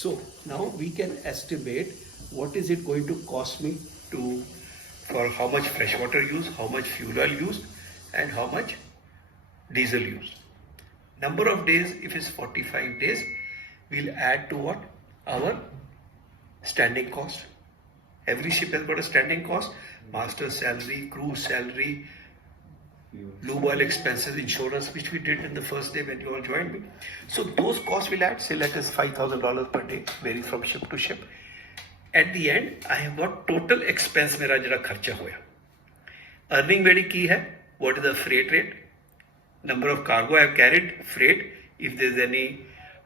So now we can estimate what is it going to cost me to, for how much freshwater use, how much fuel oil used, and how much diesel used. Number of days, if it's 45 days, we'll add to what? Our standing cost. Every ship has got a standing cost. Master's salary, crew salary, lube oil expenses, insurance, which we did in the first day when you all joined me. So those costs will add, say let us $5,000 per day, vary from ship to ship. At the end, I have got total expense मेरा जरा खर्चा होया. Earning मेरी की है, what is the freight rate, number of cargo I have carried, freight, if there is any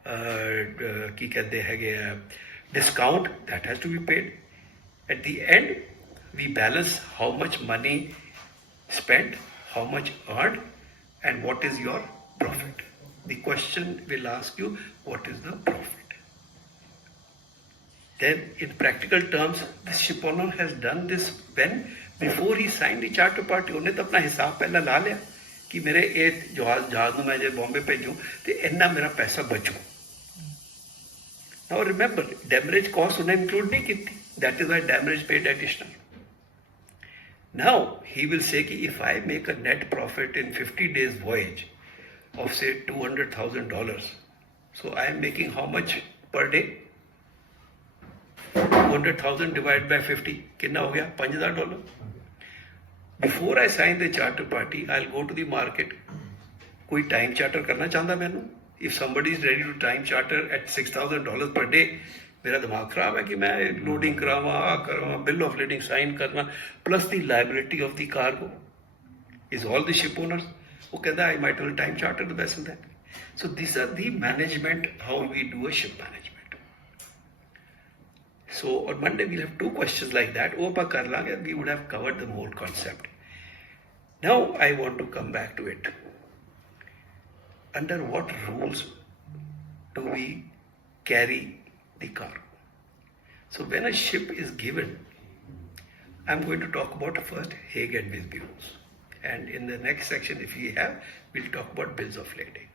की कहते हैं discount, that has to be paid. At the end, we balance how much money spent, how much earned, and what is your profit. The question will ask you, what is the profit? Then, in practical terms, the ship owner has done this when, before he signed the charter party, उन्हें तो अपना हिसाब पहला ला लिया कि मेरे एक जहाज में मैं जब बॉम्बे भेजूं तो इतना मेरा पैसा बचूं. Now remember, damage cost उन्हें include नहीं की थी. That is why damage paid additional. Now he will say कि if I make a net profit in 50 days voyage of say $200,000, so I am making how much per day? 200,000 divided by 50, कितना हो गया? $5,000. Before I sign the charter party, I'll go to the market. कोई time charter करना चाहता मैंने? If somebody is ready to time charter at $6,000 per day, मेरा दिमाग खराब है कि मैं लोडिंग करावा, bill of lading sign करना, plus the liability of the cargo is all the ship owners. वो कहता है I might well time charter the vessel then. So these are the management, how we do a ship management. So on Monday we'll have two questions like that. वो अपन कर लांगे, we would have covered the whole concept. Now I want to come back to it. Under what rules do we carry the cargo? So when a ship is given, I'm going to talk about first Hague and Visby rules. And in the next section, if we have, we'll talk about bills of lading.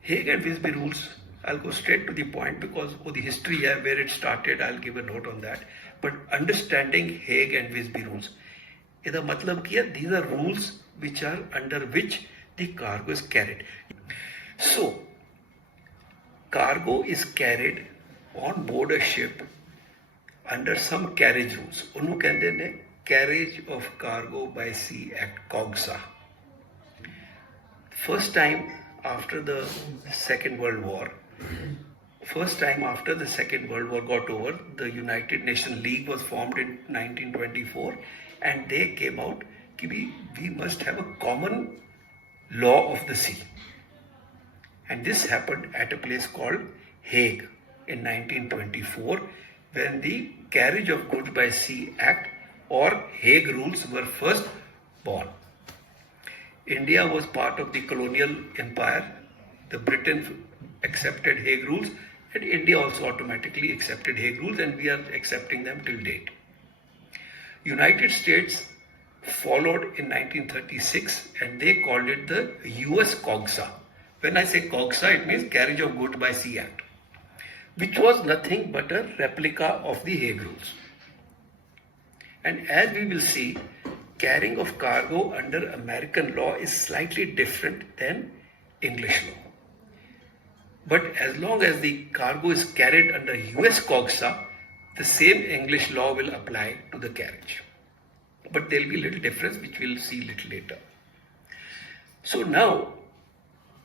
Hague and Visby rules, I'll go straight to the point because the history here, where it started, I'll give a note on that. But understanding Hague and Visby rules, इधर मतलब किया, these are rules which are under which the cargo is carried. So, cargo is carried on board a ship under some carriage rules. उन्होंने कहते हैं Carriage of Cargo by Sea Act, COGSA. First time after the Second World War got over, the United Nations League was formed in 1924, and they came out that we must have a common law of the sea. And this happened at a place called Hague in 1924, when the Carriage of Goods by Sea Act or Hague rules were first born. India was part of the colonial empire. The Britain accepted Hague rules, and India also automatically accepted Hague rules, and we are accepting them till date. United States followed in 1936, and they called it the US COGSA. When I say COGSA, it means Carriage of Goods by Sea Act, which was nothing but a replica of the Hague rules. And as we will see, carrying of cargo under American law is slightly different than English law. But as long as the cargo is carried under US COGSA, the same English law will apply to the carriage. But there will be a little difference, which we'll see a little later. So now,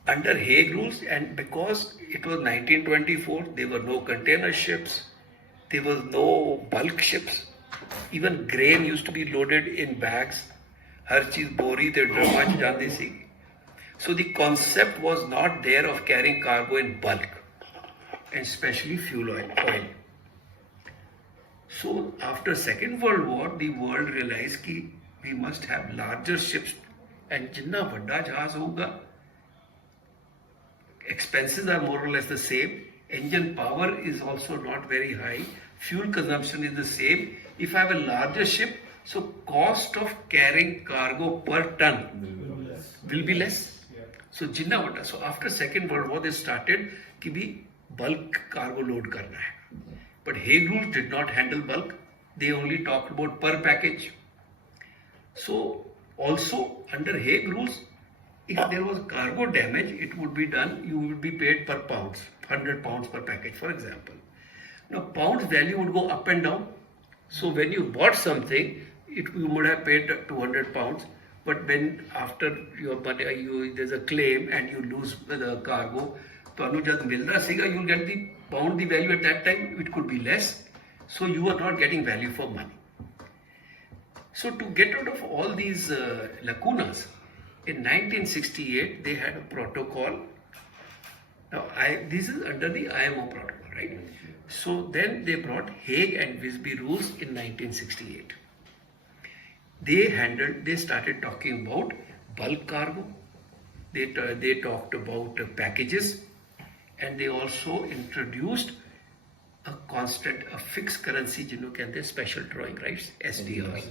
under Hague rules, and because it was 1924, there were no container ships, there was no bulk ships. Even grain used to be loaded in bags. Har cheez bori te drama ch jandi si. So the concept was not there of carrying cargo in bulk, and especially fuel oil. So after Second World War, the world realized that we must have larger ships, and जितना बड़ा जहाज होगा, expenses are more or less the same. Engine power is also not very high. Fuel consumption is the same. If I have a larger ship, so cost of carrying cargo per ton will be less. So जितना बड़ा. So after Second World War, they started कि भी bulk cargo load करना है. But Hague rules did not handle bulk. They only talked about per package. So also under Hague rules, if there was cargo damage, it would be done, you would be paid per pounds, 100 pounds per package, for example. Now pounds value would go up and down. So when you bought something, you would have paid 200 pounds. But when after there's a claim and you lose the cargo, you'll get the pound, the value at that time, it could be less. So you are not getting value for money. So to get out of all these lacunas, in 1968 they had a protocol. Now this is under the IMO protocol, right? So then they brought Hague and Visby rules in 1968. They started talking about bulk cargo. They talked about packages, and they also introduced a fixed currency, special drawing rights, SDR.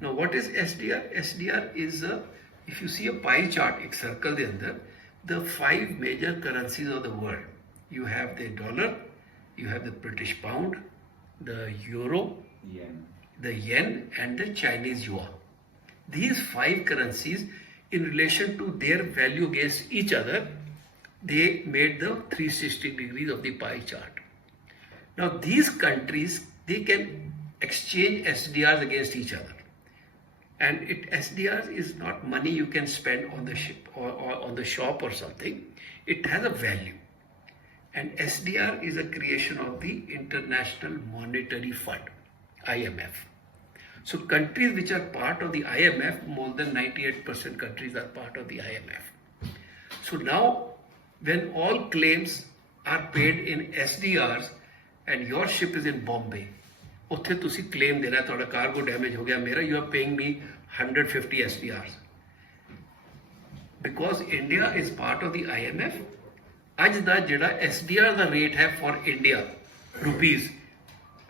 Now what is SDR? SDR is if you see a pie chart, a circle the under, the 5 major currencies of the world. You have the dollar, you have the British pound, the euro, the yen, and the Chinese yuan. These 5 currencies, in relation to their value against each other, they made the 360 degrees of the pie chart. Now these countries, they can exchange SDRs against each other. And SDRs is not money you can spend on the ship or on the shop or something. It has a value. And SDR is a creation of the International Monetary Fund, IMF. So countries which are part of the IMF, more than 98% countries are part of the IMF. So now when all claims are paid in SDRs and your ship is in Bombay, उत्थे तुसी claim देना है थोड़ा cargo damage हो गया मेरा, you are paying me 150 SDRs. Because India is part of the IMF, आज दा जेड़ा SDR the rate है for India, rupees,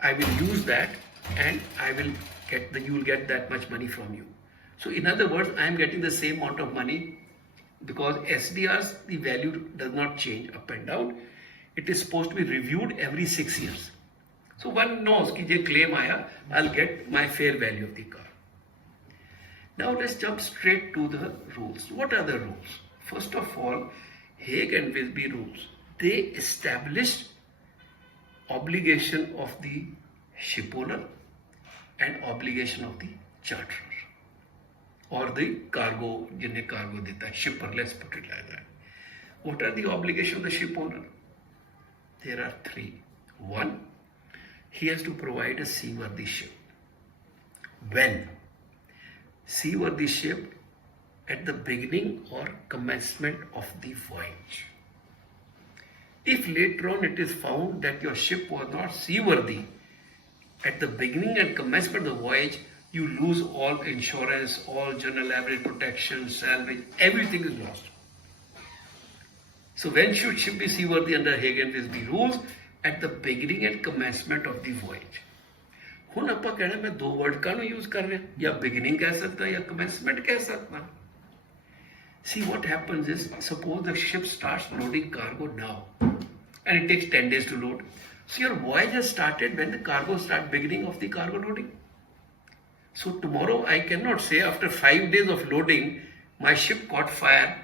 I will use that and you will get that much money from you. So in other words, I am getting the same amount of money because SDRs, the value does not change up and down. It is supposed to be reviewed every 6 years. So one knows कि ये claim आया, I'll get my fair value of the car. Now let's jump straight to the rules. What are the rules? First of all, Hague and Visby rules. They established obligation of the shipowner and obligation of the charterer or the cargo, जिन्हें cargo देता है, shipper, let's put it like that. What are the obligations of the shipowner? There are 3. 1, he has to provide a seaworthy ship. When? Seaworthy ship at the beginning or commencement of the voyage. If later on it is found that your ship was not seaworthy, at the beginning and commencement of the voyage, you lose all insurance, all general liability protection, salvage, everything is lost. So when should ship be seaworthy under Hague and Visby rules? At the beginning and commencement of the voyage. ਹੁਣ ਆਪਾਂ कहना मैं 2 word का use कर रहे हैं, या beginning कह सकता या commencement कह सकता. See what happens is, suppose the ship starts loading cargo now and it takes 10 days to load. So your voyage has started when the cargo starts beginning of the cargo loading. So tomorrow I cannot say after 5 days of loading my ship caught fire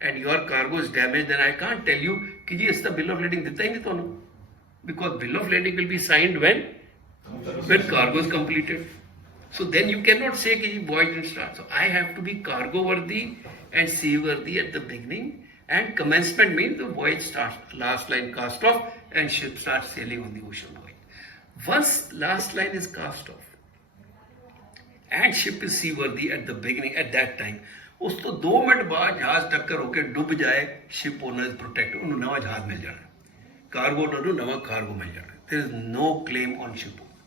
and your cargo is damaged, then I can't tell you कि जी इसका bill of lading देता ही नहीं तो, because bill of lading will be signed when cargo is completed. So then you cannot say कि जी voyage didn't start. So I have to be cargo worthy and seaworthy at the beginning, and commencement means the voyage starts, last line cast off and ship starts sailing on the ocean voyage. Once last line is cast off and ship is seaworthy at the beginning, at that time, उस तो 2 minute बाद जहाज टक्कर होकर डूब जाए, ship owner is protect, उन्हें नवा जहाज मिल जाना, कार्गो ओनर को नवा कार्गो मिल जाना. There is no claim on ship owner.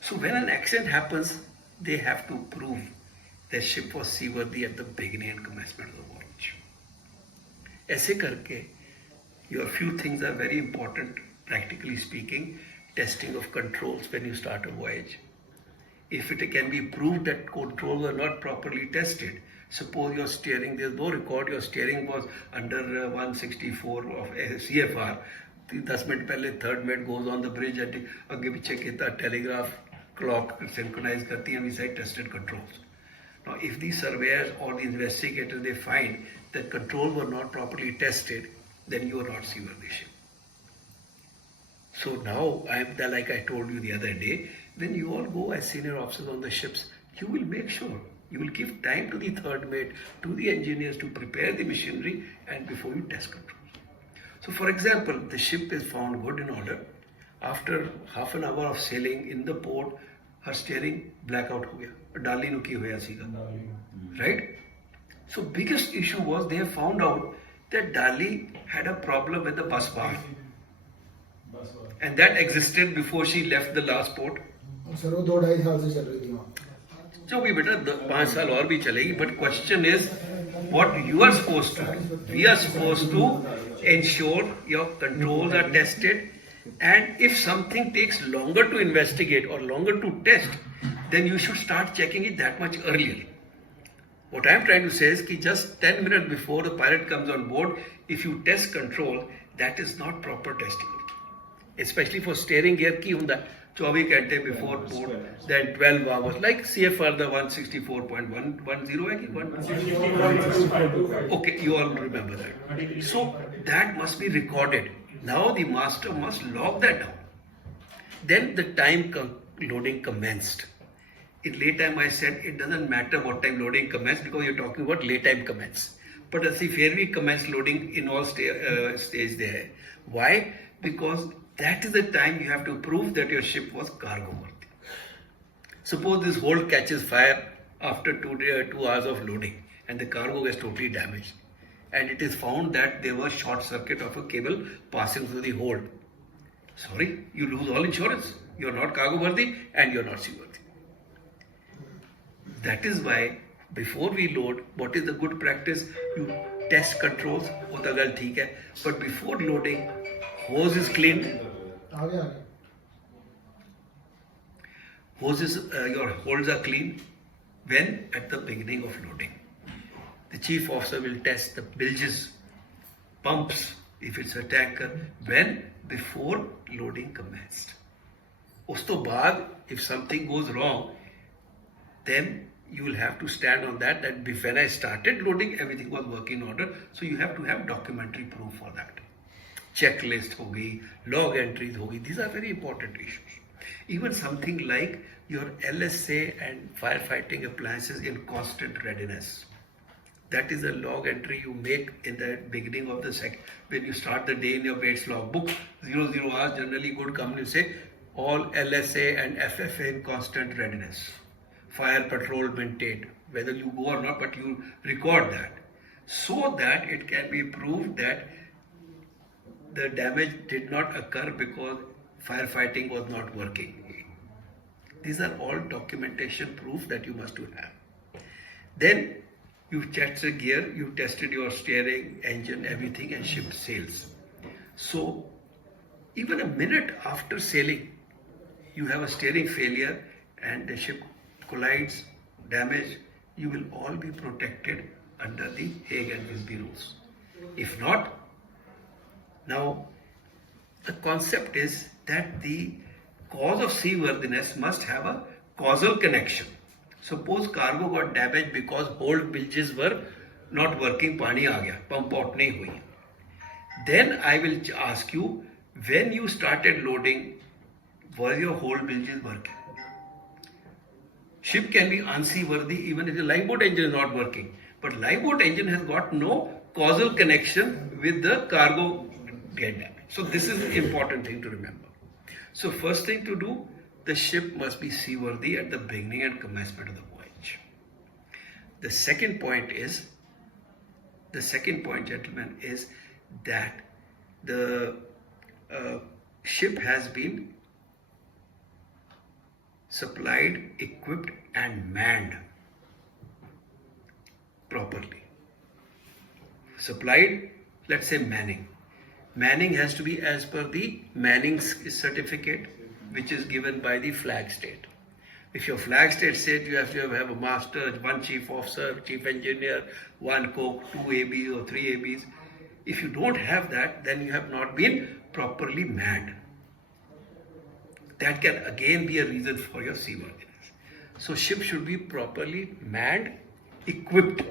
So when an accident happens, they have to prove that ship was seaworthy at the beginning and commencement of the voyage. ऐसे करके, your few things are very important, practically speaking. Testing of controls when you start a voyage. If it can be proved that controls are not properly tested, Suppose your steering, there's no record, your steering was under 164 of CFR. 10 minute पहले third mate goes on the bridge and आगे पीछे कितना telegraph clock synchronize करती है, we say tested controls. Now, if the surveyors or the investigators, they find that controls were not properly tested, then you are not seaworthy ship. So now, like I told you the other day, when you all go as senior officers on the ships, you will make sure, you will give time to the third mate, to the engineers to prepare the machinery and before you test controls. So for example, the ship is found good in order. After half an hour of sailing in the port, her steering blackout ho gaya. Dali nu ki hoya siga. Right? So biggest issue was they found out that Dali had a problem with the bus bar. And that existed before she left the last port. Sir वो 2-2.5 साल से चल रही थी वहाँ. जो भी बेटा 5 साल और भी चलेगी, but question is what you are supposed to do. We are supposed to ensure your controls are tested, and if something takes longer to investigate or longer to test, then you should start checking it that much earlier. What I am trying to say is that just 10 minutes before the pilot comes on board, if you test control, that is not proper testing. Especially for steering gear ki hunda 24 घंटे before board, then 12 hours, like CFR the 164.110 okay, you all remember that. So that must be recorded. Now the master must log that down. Then the time loading commenced. In late time I said it doesn't matter what time loading commenced because you're talking about late time commence. But as if here we commence loading in all stage there. Why? Because that is the time you have to prove that your ship was cargo worthy. Suppose this hold catches fire after 2 hours of loading and the cargo gets totally damaged. And it is found that there was short circuit of a cable passing through the hold. Sorry, you lose all insurance. You are not cargo worthy and you are not seaworthy. That is why before we load, what is the good practice? You test controls. But before loading, hose is cleaned. Hoses, your holes are clean. When? At the beginning of loading. The chief officer will test the bilges, pumps, if it's a tanker. When? Before loading commenced. Usto baad, if something goes wrong, then you will have to stand on that when I started loading, everything was working in order. So you have to have documentary proof for that. Checklist hogi, log entries hogi. These are very important issues. Even something like your LSA and firefighting appliances in constant readiness. That is a log entry you make in the beginning of the when you start the day in your mate's log book. 00 hours, generally good companies say all LSA and FFA in constant readiness. Fire patrol maintained, whether you go or not, but you record that so that it can be proved that the damage did not occur because firefighting was not working. These are all documentation proof that you must have. Then you checked the gear, you tested your steering, engine, everything, and ship sails. So even a minute after sailing, you have a steering failure and the ship collides, damage, you will all be protected under the Hague and Visby rules. If not, now the concept is that the cause of seaworthiness must have a causal connection. Suppose cargo got damaged because hold bilges were not working, pani aa gaya, pump out nahi hui. Then I will ask you, when you started loading, were your hold bilges working? Ship can be unseaworthy even if the lifeboat engine is not working. But lifeboat engine has got no causal connection with the cargo get damage. So this is the important thing to remember. So first thing to do, the ship must be seaworthy at the beginning and commencement of the voyage. The second point, gentlemen, is that the ship has been supplied, equipped and manned properly. Supplied, let's say manning. Manning has to be as per the manning certificate which is given by the flag state. If your flag state said you have to have a master, one chief officer, chief engineer, one cook, two ABs or three ABs, if you don't have that, then you have not been properly manned. That can again be a reason for your seaworthiness. So ship should be properly manned, equipped.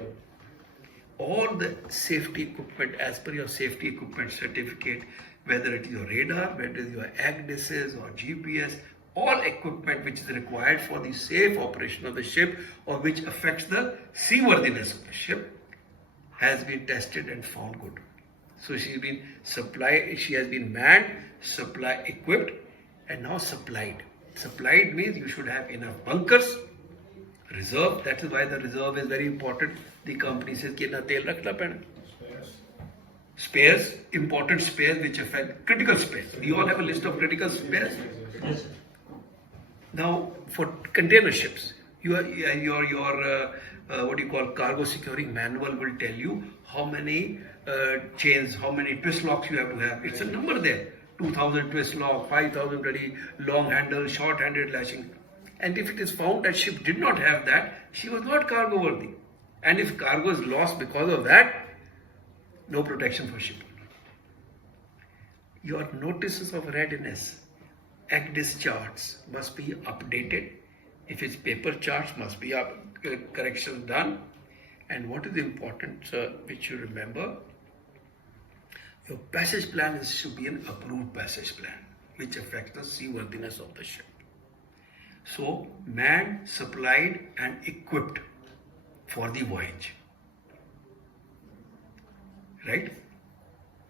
All the safety equipment as per your safety equipment certificate, whether it is your radar, whether it is your AGDISes or GPS, all equipment which is required for the safe operation of the ship or which affects the seaworthiness of the ship has been tested and found good. So she has been manned, equipped, and now supplied. Supplied means you should have enough bunkers, reserve. That is why the reserve is very important. The company says कि ना तेल रखना पड़े. Spares, important spares which affect critical spares. We all have a list of critical spares. Yes, sir. Now, for container ships, your what do you call cargo securing manual will tell you how many chains, how many twist locks you have to have. It's a number there. 2000 twist lock, 5000 very long handle, short handed lashing. And if it is found that ship did not have that, she was not cargo worthy. And if cargo is lost because of that, no protection for ship. Your notices of readiness, ACDIS charts must be updated. If it's paper charts, must be corrections done. And what is important, sir, which you remember, your passage plan should be an approved passage plan, which affects the seaworthiness of the ship. So, manned, supplied, and equipped for the voyage. Right?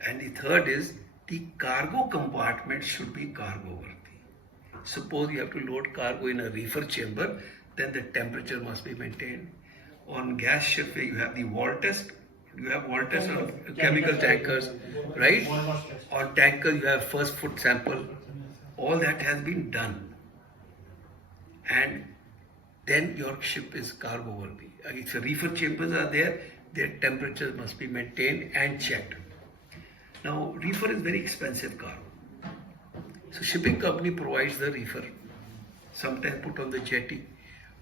And the third is the cargo compartment should be cargo worthy. Suppose you have to load cargo in a reefer chamber, then the temperature must be maintained. On gas ship where you have the wall test, you have wall test on chemical tankers, right? On tanker you have first foot sample. All that has been done. And then your ship is cargo worthy. If the reefer chambers are there, their temperatures must be maintained and checked. Now, reefer is very expensive cargo. So shipping company provides the reefer, sometimes put on the jetty.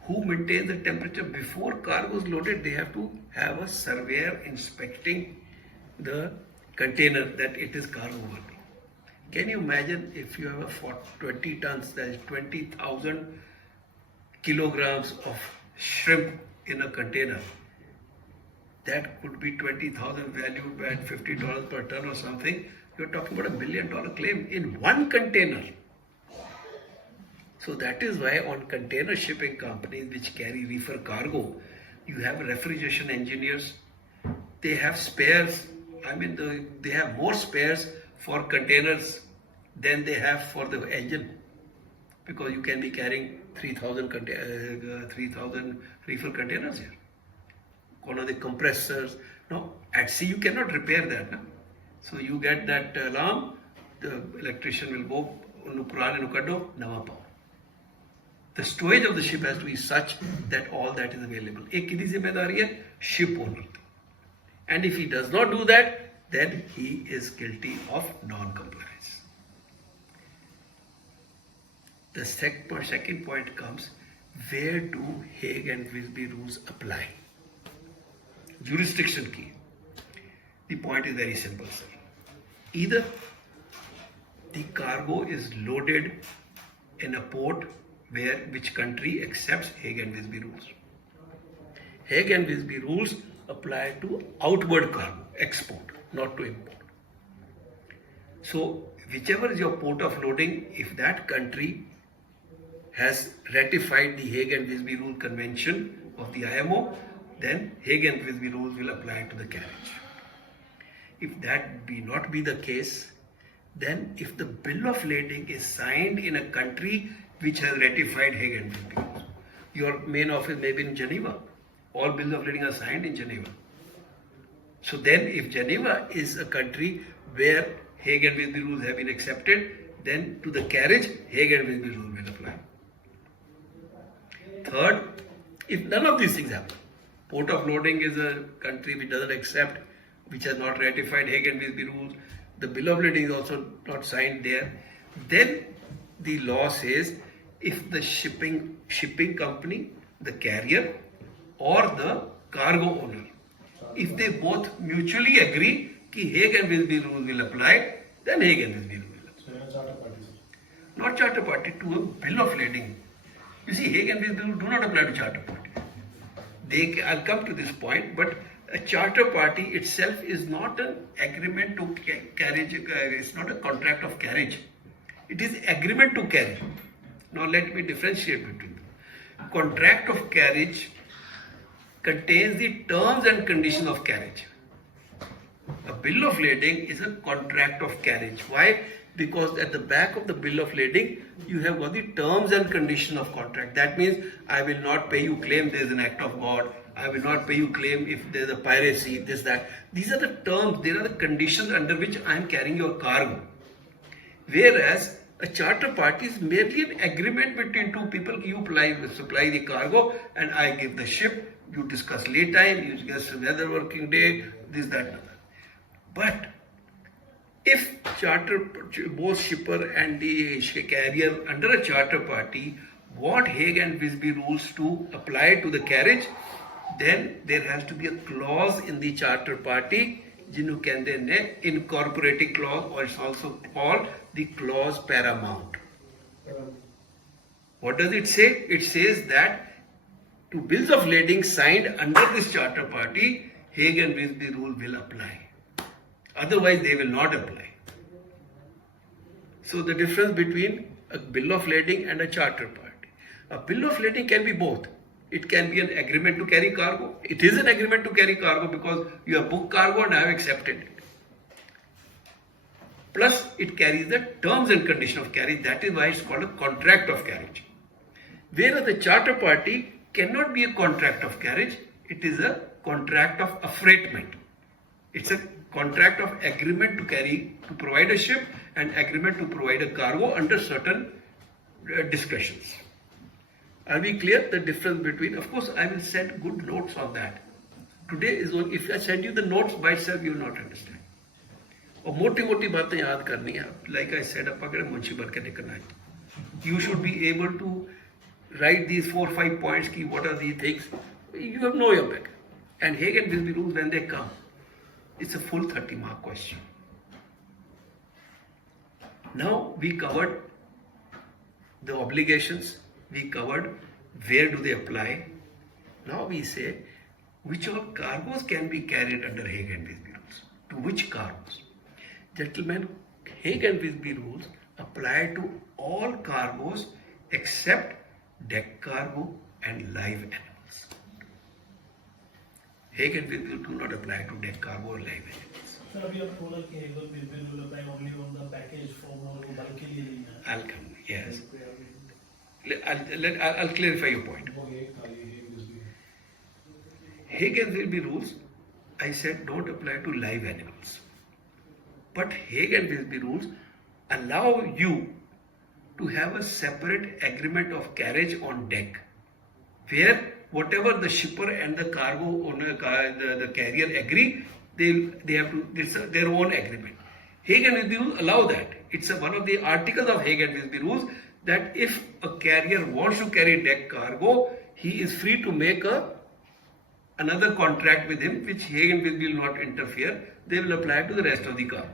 Who maintains the temperature before cargo is loaded? They have to have a surveyor inspecting the container that it is cargo worthy. Can you imagine if you have a 20 tons, that is 20,000 kilograms of shrimp in a container? That could be 20,000 valued at $50 per ton or something. You're talking about $1 million claim in one container. So that is why on container shipping companies which carry reefer cargo, you have refrigeration engineers. They have spares. They have more spares for containers than they have for the engine, because you can be carrying 3,000 reefer containers here. One of the compressors. No, at sea you cannot repair that. No? So you get that alarm, the electrician will go, the storage of the ship has to be such that all that is available. एक किसी जिम्मेदारी है ship owner. And if he does not do that, then he is guilty of non-compliance. The second point comes, where do Hague and Visby rules apply? Jurisdiction key. The point is very simple, sir. Either the cargo is loaded in a port which country accepts Hague and Visby rules. Hague and Visby rules apply to outward cargo, export, not to import. So whichever is your port of loading, if that country has ratified the Hague and Visby Rule Convention of the IMO, then Hague and Visby rules will apply to the carriage. If that be not be the case, then if the bill of lading is signed in a country which has ratified Hague and Visby rules, your main office may be in Geneva. All bills of lading are signed in Geneva. So then if Geneva is a country where Hague and Visby rules have been accepted, then to the carriage, Hague and Visby rules will apply. Third, if none of these things happen, port of loading is a country which doesn't accept, which has not ratified Hague and Visby rules, the bill of lading is also not signed there, then the law says if the shipping company, the carrier, or the cargo owner, if they both mutually agree कि Hague and Visby rule will apply, then Hague and Visby rule will apply. So, you're a charter party, sir. Not charter party, to a bill of lading. You see, Hague and Visby rule do not apply to charter party. I'll come to this point, but a charter party itself is not an agreement to carriage, it's not a contract of carriage. It is agreement to carry. Now let me differentiate between them. Contract of carriage contains the terms and conditions of carriage. A bill of lading is a contract of carriage. Why? Because at the back of the bill of lading, you have got the terms and conditions of contract. That means I will not pay you claim there is an act of God. I will not pay you claim if there is a piracy, this, that. These are the terms, there are the conditions under which I am carrying your cargo. Whereas a charter party is merely an agreement between two people. You supply the cargo and I give the ship. You discuss lay time, you discuss another working day, this, that. But if both shipper and the carrier under a charter party want Hague and Visby rules to apply to the carriage, then there has to be a clause in the charter party, ਜਿਹਨੂੰ ਕਹਿੰਦੇ ਨੇ incorporating clause, or it's also called the clause paramount. What does it say? It says that to bills of lading signed under this charter party, Hague and Visby rule will apply. Otherwise, they will not apply. So the difference between a bill of lading and a charter party. A bill of lading can be both. It can be an agreement to carry cargo. It is an agreement to carry cargo because you have booked cargo and I have accepted it. Plus, it carries the terms and conditions of carriage. That is why it's called a contract of carriage. Whereas the charter party cannot be a contract of carriage. It is a contract of affreightment. It's a contract of agreement to provide a ship and agreement to provide a cargo under certain discretions. Are we clear? The difference between, of course, I will send good notes on that. Today is only, if I send you the notes by itself, you will not understand. और मोटी-मोटी बातें याद करनी है. Like I said, आप अगर मुंशी बन के निकलना है, you should be able to write these 4 or 5 points. Ki what are these things? You have know your back. And Hague and Visby rules, when they come, it's a full 30-mark question. Now we covered the obligations. We covered where do they apply. Now we say which all cargoes can be carried under Hague and Visby rules. To which cargoes? Gentlemen, Hague and Visby rules apply to all cargoes except deck cargo and live animals. Hague and Visby do not apply to deck cargo or live animals. Sir, अभी आप बोला कि Hague and Visby will apply only on the package form और वो bulk के लिए नहीं है. I'll come, yes. I'll clarify your point. Hague and Visby rules, I said, don't apply to live animals. But Hague and Visby rules allow you to have a separate agreement of carriage on deck, where whatever the shipper and the cargo owner, the carrier agree, they have to, it's their own agreement. Hague and Visby rules allow that. It's one of the articles of Hague and Visby rules that if a carrier wants to carry deck cargo, he is free to make another contract with him, which Hague and Visby will not interfere. They will apply to the rest of the cargo.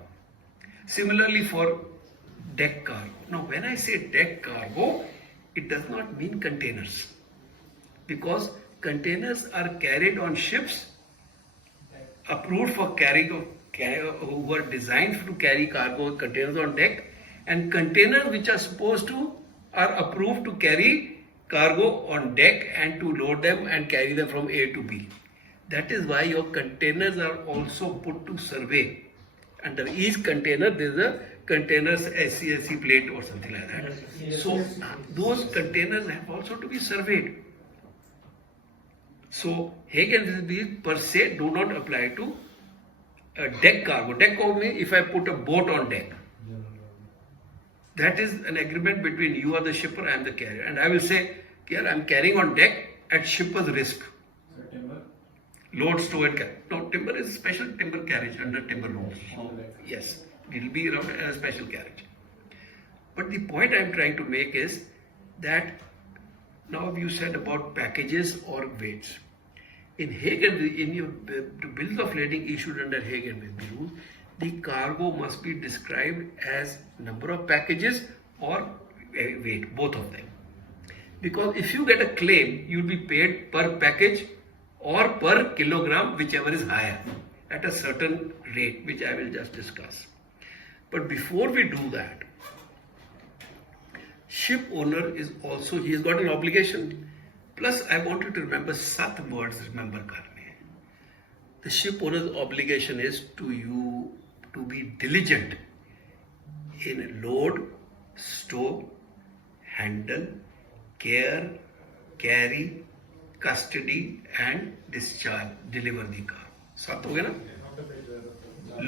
Similarly for deck cargo. Now when I say deck cargo, it does not mean containers, because containers are carried on ships approved for carrying, who were designed to carry cargo containers on deck, and containers which are supposed to are approved to carry cargo on deck and to load them and carry them from A to B. That is why your containers are also put to survey. Under each container there is a containers SCSC plate or something like that. Yes. So those containers have also to be surveyed. So Hague and Visby per se do not apply to deck cargo. Deck cargo means if I put a boat on deck. That is an agreement between you or the shipper, I am the carrier. And I will say, here I am carrying on deck at shipper's risk. Load, store and carry. No, timber is special timber carriage under timber laws. Yes, it will be around a special carriage. But the point I am trying to make is, that now you said about packages or weights. In Hague and in your bills of lading issued under Hague and Visby rules, the cargo must be described as number of packages or weight, both of them. Because if you get a claim, you'll be paid per package or per kilogram, whichever is higher, at a certain rate, which I will just discuss. But before we do that, ship owner is also, he has got an obligation. Plus, I want you to remember 7 words, remember karne. The ship owner's obligation is to you to be diligent in load, stow, handle, care, carry, custody and discharge, deliver the car. 7 हो गया ना?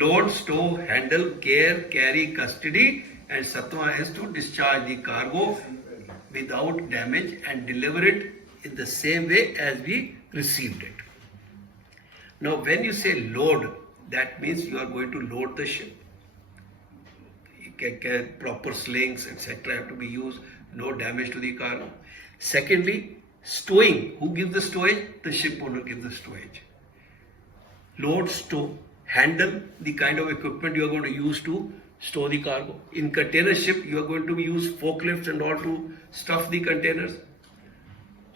Load, stow, handle, care, carry, custody and 7वां is to discharge the cargo without damage and deliver it in the same way as we received it. Now when you say load, that means you are going to load the ship. Proper slings, etc. have to be used, no damage to the cargo. Secondly, stowing. Who gives the stowage? The ship owner gives the stowage. Load, stow, handle, the kind of equipment you are going to use to stow the cargo. In container ship, you are going to use forklifts and all to stuff the containers.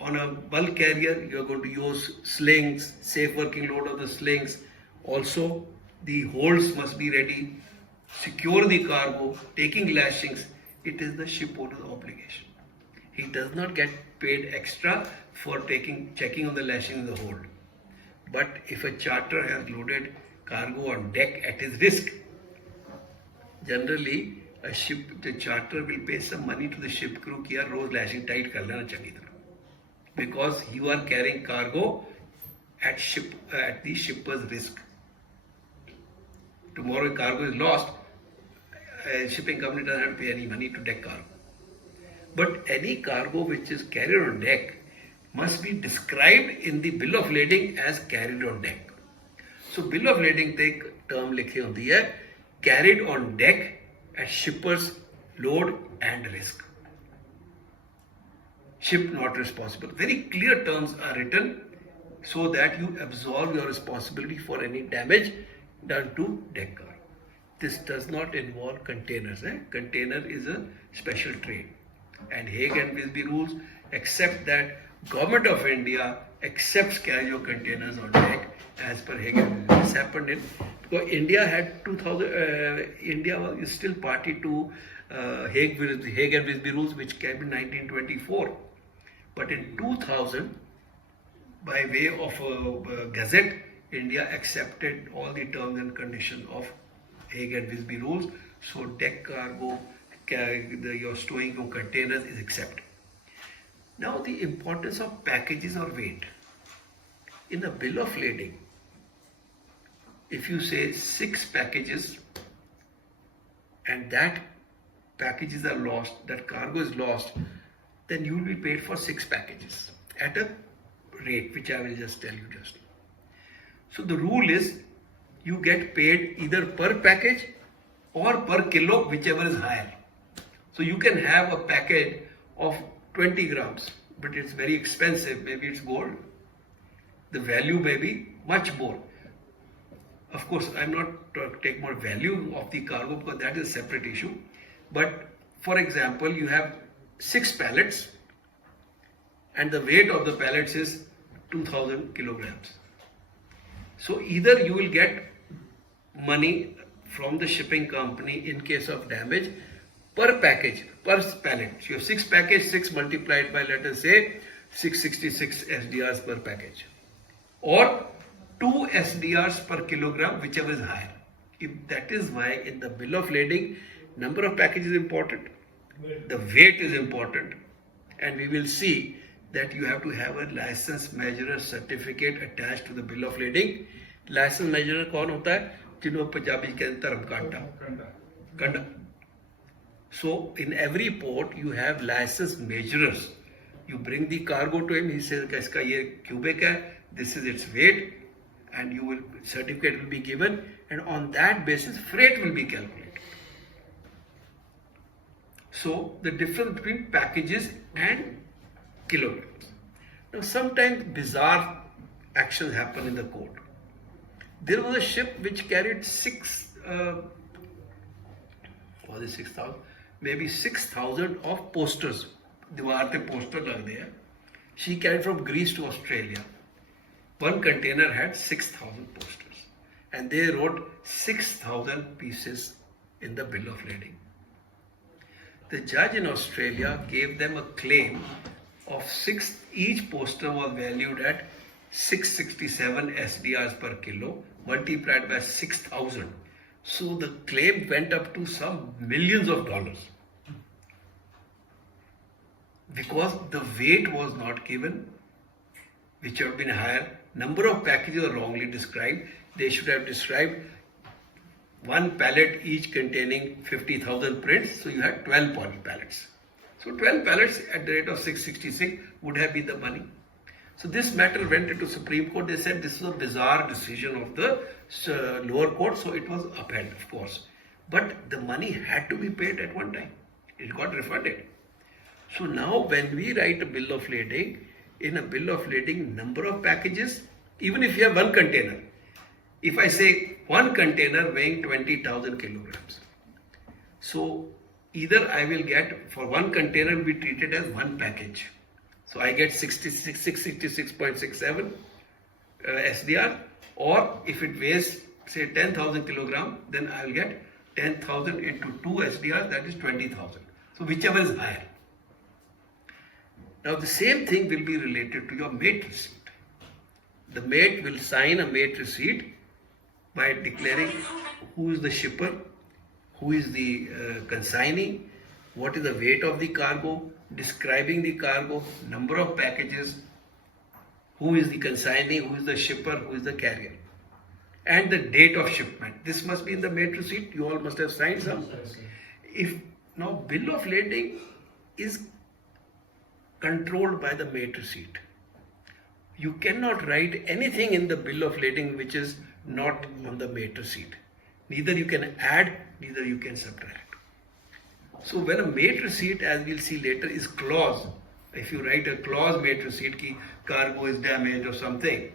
On a bulk carrier, you are going to use slings, safe working load of the slings. Also, the holds must be ready. Secure the cargo, taking lashings. It is the ship owner's obligation. He does not get paid extra for checking on the lashing in the hold. But if a charter has loaded cargo on deck at his risk, generally the charter will pay some money to the ship crew कि यार रोज lashing tight कर लेना चंगी तरह, because you are carrying cargo at the shipper's risk. Tomorrow cargo is lost, shipping company doesn't have to pay any money to deck cargo. But any cargo which is carried on deck must be described in the bill of lading as carried on deck. So bill of lading te term likhi hondi hai carried on deck at shipper's load and risk. Ship not responsible. Very clear terms are written so that you absolve your responsibility for any damage done to deck cargo. This does not involve containers. Container is a special trade. And Hague and Visby rules accept that Government of India accepts carry of containers on deck as per Hague and Visby. This happened because India had 2000. India is still party to Hague and Visby rules, which came in 1924. But in 2000, by way of a gazette, India accepted all the terms and conditions of Hague and Visby rules. So deck cargo, your stowing of containers is accepted. Now the importance of packages or weight. In the bill of lading, if you say 6 packages and that packages are lost, that cargo is lost, then you will be paid for 6 packages at a rate which I will just tell you just now. So the rule is you get paid either per package or per kilo, whichever is higher. So you can have a package of 20 grams, but it's very expensive, maybe it's gold. The value may be much more. Of course, I'm not taking more value of the cargo because that is a separate issue. But for example, you have 6 pallets and the weight of the pallets is 2000 kilograms. So either you will get money from the shipping company in case of damage per package, per pallet. So you have 6 packages, 6 multiplied by, let us say, 666 SDRs per package. Or 2 SDRs per kilogram, whichever is higher. If that is why in the bill of lading, number of packages is important, the weight is important, and we will see that you have to have a license measurer certificate attached to the bill of lading. License measurer कौन होता है? जिन्हों पंजाबी के तरफ कंडा. So in every port you have license measurers. You bring the cargo to him, he says इसका ये cubic है, this is its weight, and certificate will be given, and on that basis freight will be calculated. So the difference between packages and kilograms. Now sometimes bizarre actions happen in the court. There was a ship which carried was it 6,000? Maybe 6,000 of posters. दीवार पे poster लग दिया. She carried from Greece to Australia. One container had 6,000 posters, and they wrote 6,000 pieces in the bill of lading. The judge in Australia gave them a claim of each poster was valued at 667 SDRs per kilo multiplied by 6,000. So the claim went up to some millions of dollars because the weight was not given, which would have been higher. Number of packages are wrongly described. They should have described one pallet each containing 50,000 prints. So you had 12 pallets. So 12 pallets at the rate of 666 would have been the money. So this matter went into Supreme Court. They said this was a bizarre decision of the lower court, so it was upheld, of course. But the money had to be paid at one time. It got refunded. So now when we write a bill of lading, in a bill of lading, number of packages, even if you have one container, if I say one container weighing 20,000 kilograms, so either I will get, for one container will be treated as one package. So I get 666.67 SDR, or if it weighs say 10,000 kilogram, then I will get 10,000 into 2 SDR, that is 20,000. So whichever is higher. Now the same thing will be related to your mate receipt. The mate will sign a mate receipt by declaring who is the shipper, who is the consignee, what is the weight of the cargo, describing the cargo, number of packages, who is the consignee, who is the shipper, who is the carrier, and the date of shipment. This must be in the mate receipt. You all must have signed some. If now bill of lading is controlled by the mate receipt. You cannot write anything in the bill of lading which is not on the mate receipt. Neither you can add, neither you can subtract. So when a mate receipt, as we'll see later, is clause, if you write a clause mate receipt ki cargo is damaged or something,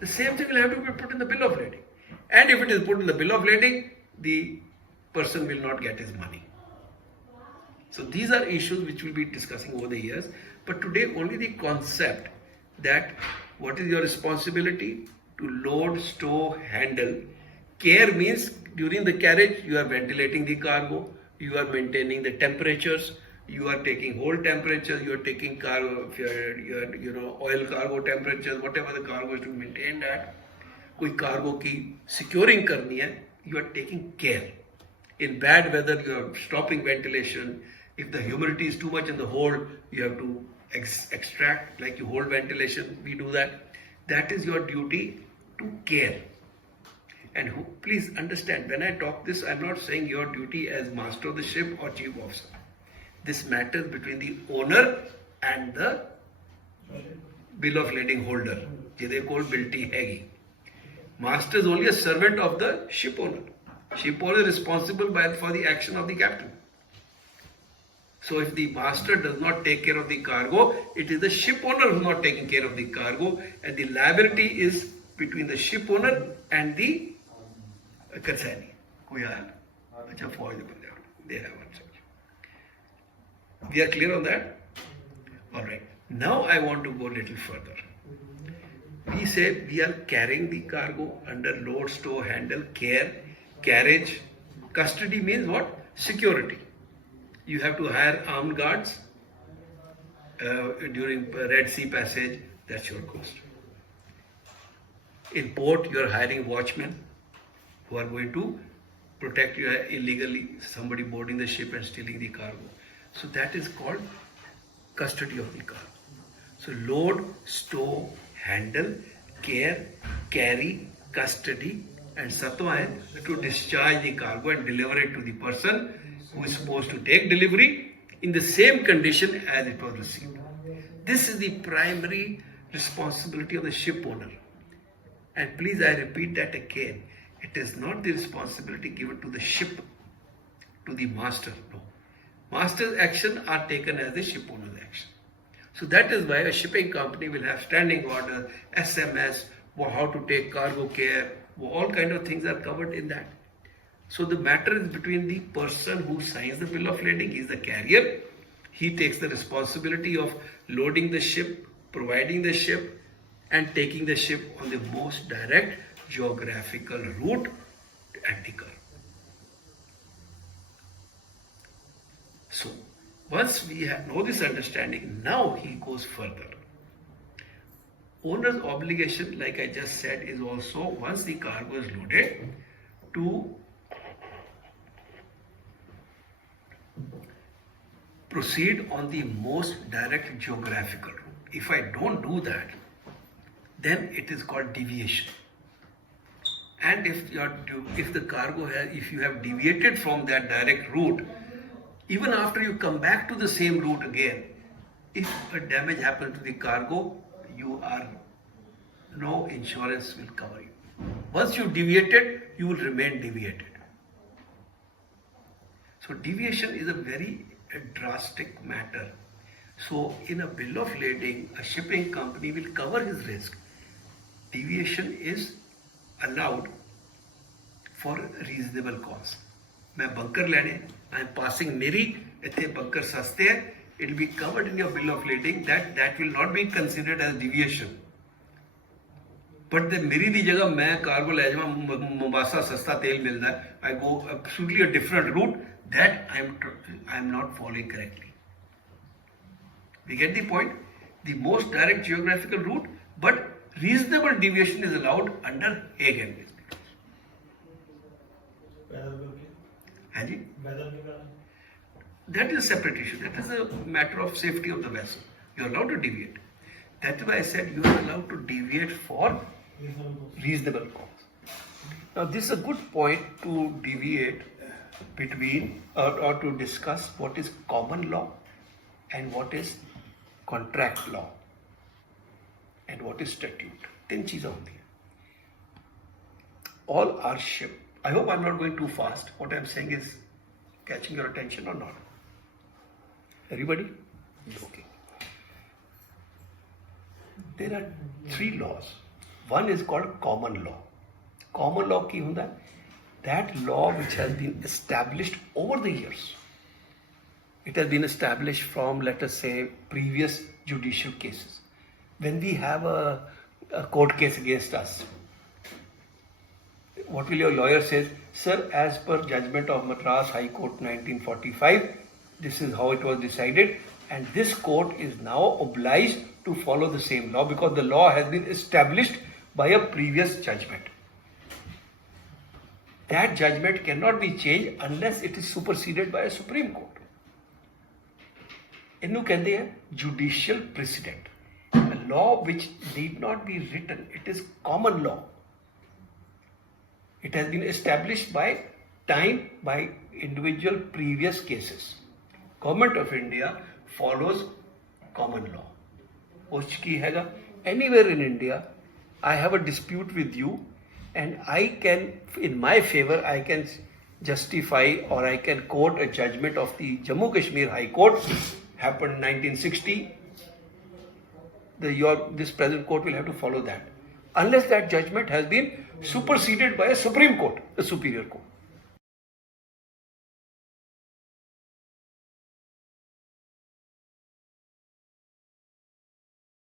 the same thing will have to be put in the bill of lading. And if it is put in the bill of lading, the person will not get his money. So these are issues which we'll be discussing over the years. But today only the concept that what is your responsibility to load, stow, handle. Care means during the carriage you are ventilating the cargo, you are maintaining the temperatures, you are taking hold temperatures, you are taking cargo, your oil cargo temperatures, whatever the cargo is to be maintained at. कोई cargo की securing करनी है, you are taking care. In bad weather, you are stopping ventilation. If the humidity is too much in the hold, you have to extract, like you hold ventilation, we do that. That is your duty to care. And please understand, when I talk this, I'm not saying your duty as master of the ship or chief officer. This matters between the owner and the bill of lading holder. They call bilti Hague. Master is only a servant of the ship owner. Ship owner is responsible for the action of the captain. So if the master does not take care of the cargo, it is the ship owner who is not taking care of the cargo, and the liability is between the ship owner and the consignee. They have one such. We are clear on that? Alright. Now I want to go a little further. We say we are carrying the cargo under load, stow, handle, care, carriage. Custody means what? Security. You have to hire armed guards during Red Sea passage. That's your cost. In port, you are hiring watchmen who are going to protect you illegally, somebody boarding the ship and stealing the cargo. So that is called custody of the cargo. So load, stow, handle, care, carry, custody, and satwa to discharge the cargo and deliver it to the person who is supposed to take delivery in the same condition as it was received. This is the primary responsibility of the ship owner. And please, I repeat that again. It is not the responsibility given to the ship, to the master. No. Master's action are taken as the ship owner's action. So that is why a shipping company will have standing order, SMS, how to take cargo care, all kind of things are covered in that. So the matter is between the person who signs the bill of lading, he is the carrier. He takes the responsibility of loading the ship, providing the ship, and taking the ship on the most direct geographical route at the cargo. So once we know this understanding, now he goes further. Owner's obligation, like I just said, is also once the cargo is loaded to proceed on the most direct geographical route. If I don't do that, then it is called deviation. And if the cargo has, if you have deviated from that direct route, even after you come back to the same route again, if a damage happens to the cargo, no insurance will cover you. Once you deviated, you will remain deviated. So deviation is a very drastic matter. So in a bill of lading, a shipping company will cover his risk. Deviation is allowed for reasonable cause. मैं bunker लेने, I am passing मेरी इतने bunker सस्ते हैं, it will be covered in your bill of lading. That will not be considered as deviation. But the मेरी दी जगह मैं cargo ले जाऊँ, मोम्बासा सस्ता तेल मिलता है, I go absolutely a different route. That I am not following correctly. We get the point? The most direct geographical route, but reasonable deviation is allowed under Hague and Visby. That is a separate issue. That is a matter of safety of the vessel. You are allowed to deviate. That's why I said you are allowed to deviate for reasonable cause. Now this is a good point to deviate between or to discuss what is common law and what is contract law and what is statute. तीन चीजें होती हैं. All are ship. I hope I'm not going too fast. What I'm saying is catching your attention or not. Everybody? Okay. There are three laws. One is called common law. Common law की होता है? That law which has been established over the years. It has been established from, let us say, previous judicial cases. When we have a court case against us, what will your lawyer say? Sir, as per judgment of Madras High Court 1945, this is how it was decided, and this court is now obliged to follow the same law because the law has been established by a previous judgment. That judgment cannot be changed unless it is superseded by a Supreme Court. इन्हों कहते हैं judicial precedent. A law which need not be written, it is common law. It has been established by time by individual previous cases. Government of India follows common law. Which की हैगा? Anywhere in India, I have a dispute with you, and I can, in my favor, I can justify or I can quote a judgment of the Jammu Kashmir High Court, happened in 1960. This present court will have to follow that. Unless that judgment has been superseded by a Supreme Court, a superior court.